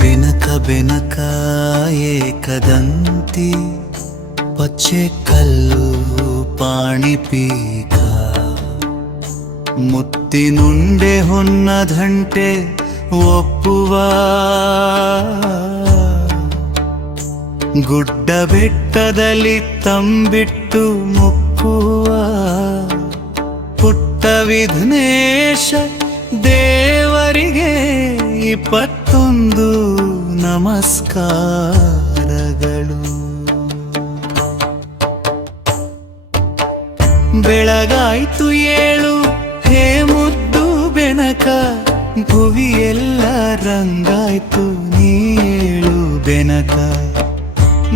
ಬೆನಕ ಬೆನಕ ಏಕದಂತಿ ಪಚ್ಚೆ ಕಲ್ಲು ಪಾಣಿಪೀಕ ಮುತ್ತಿನುಂಡೆ ಹೊನ್ನದಂಟೆ ಒಪ್ಪುವ ಗುಡ್ಡ ಬೆಟ್ಟದಲ್ಲಿ ತಂಬಿಟ್ಟು ಮುಕ್ಕುವ ಪುಟ್ಟ ವಿಘ್ನೇಶ ದೇವರಿಗೆ 21 ನಮಸ್ಕಾರಗಳು. ಬೆಳಗಾಯ್ತು ಏಳು ಹೇ ಮುದ್ದು ಬೆನಕ, ಭುವಿಯೆಲ್ಲ ರಂಗಾಯ್ತು ನೀಳು ಬೆನಕ.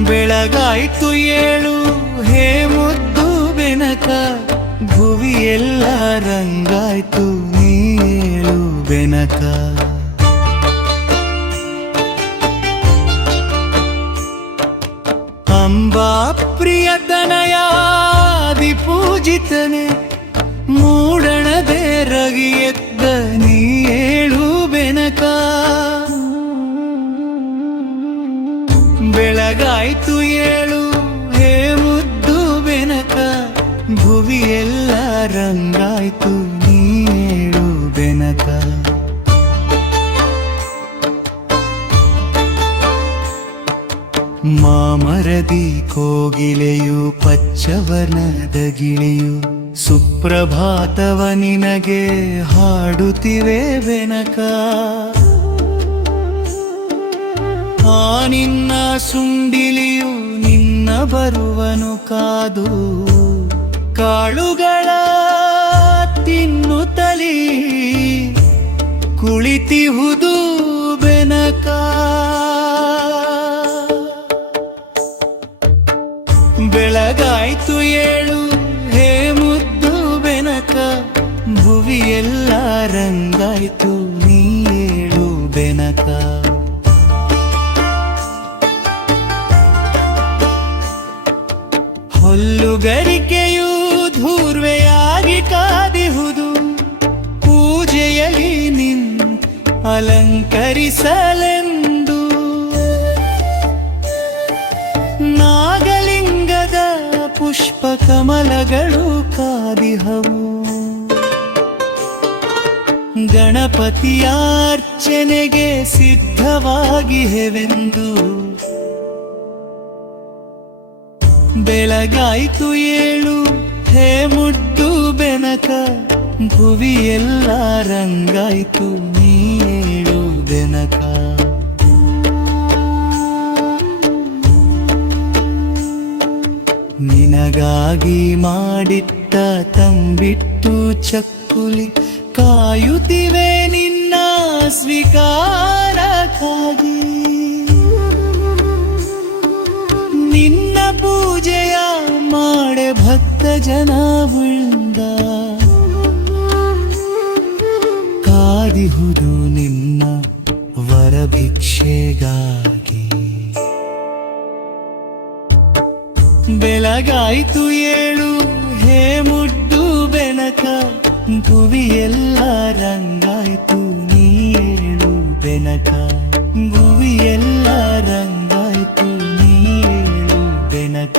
ಬೆಳಗಾಯ್ತು ಏಳು ಹೇ ಮುದ್ದು ಬೆನಕ, ಭುವಿಯೆಲ್ಲ ರಂಗಾಯ್ತು ನೀಳು ಬೆನಕ. ಅಂಬಾ ಪ್ರಿಯತನಯಾದಿ ಪೂಜಿತನೆ, ಮೂಡಣದೆ ರಗಿಯೆದ್ದ ನೀಳು ಬೆನಕ. ಬೆಳಗಾಯ್ತು ಏಳು ಹೇ ಮುದ್ದು ಬೆನಕ, ಭುವಿಯೆಲ್ಲ ರಂಗಾಯ್ತು ನೀಳು ಬೆನಕ. ಮಾಮರದಿ ಕೋಗಿಲೆಯು ಪಚ್ಚವರ್ಣದ ಗಿಳಿಯು, ಸುಪ್ರಭಾತವ ನಿನಗೆ ಹಾಡುತ್ತಿವೆ ಬೆನಕ. ಆ ನಿನ್ನ ಸುಂಡಿಲಿಯು ನಿನ್ನ ಬರುವನು ಕಾದು, ಕಾಳುಗಳ ತಿನ್ನುತ್ತಲೀ ಕುಳಿತಿಹುದು ಬೆನಕ. ಬೆಳಗಾಯ್ತು ಏಳು ಹೇ ಮುದ್ದು ಬೆನಕ, ಭುವಿಯೆಲ್ಲ ರಂಗಾಯ್ತು ನೀಳು ಬೆನಕ. ಹೊಲ್ಲುಗರಿಕೆಯು ಧೂರ್ವೆಯಾಗಿ ಕಾದಿಹುದು, ಪೂಜೆಯಲ್ಲಿ ನಿನ್ ಅಲಂಕರಿಸಲೆಂದು. ನಾಗಲಿಂಗದ ಪುಷ್ಪ ಕಮಲಗಳು ಕಾದಿಹವು, ಗಣಪತಿಯಾರ್ಚನೆಗೆ ಸಿದ್ಧವಾಗಿಹೆವೆಂದು. ಬೆಳಗಾಯ್ತು ಏಳು ಹೇ ಮುದ್ದು ಬೆನಕ, ಭುವಿಯೆಲ್ಲ ರಂಗಾಯ್ತು ನೀಳು ಬೆನಕ. ನಿನಗಾಗಿ ಮಾಡಿಟ್ಟ ತಂಬಿಟ್ಟು ಚಕ್ಕುಲಿ, ಕಾಯುತ್ತಿವೆ ನಿನ್ನ ಸ್ವೀಕಾರಕ್ಕಾಗಿ. ನಿನ್ನ ಪೂಜೆಯ ಮಾಡೆ ಭಕ್ತ ಜನ ವೃಂದ, ಕಾದಿಹುದು ನಿನ್ನ ವರಭಿಕ್ಷೆಗಾಗಿ. ಬೆಳಗಾಯ್ತು ಏಳು ಹೇ ಮುದ್ದು ಬೆನಕ, ಭುವಿಯೆಲ್ಲ ರಂಗಾಯ್ತು ನೀಳು ಬೆನಕ. ಭುವಿಯೆಲ್ಲ ರಂಗಾಯ್ತು ನೀಳು ಬೆನಕ.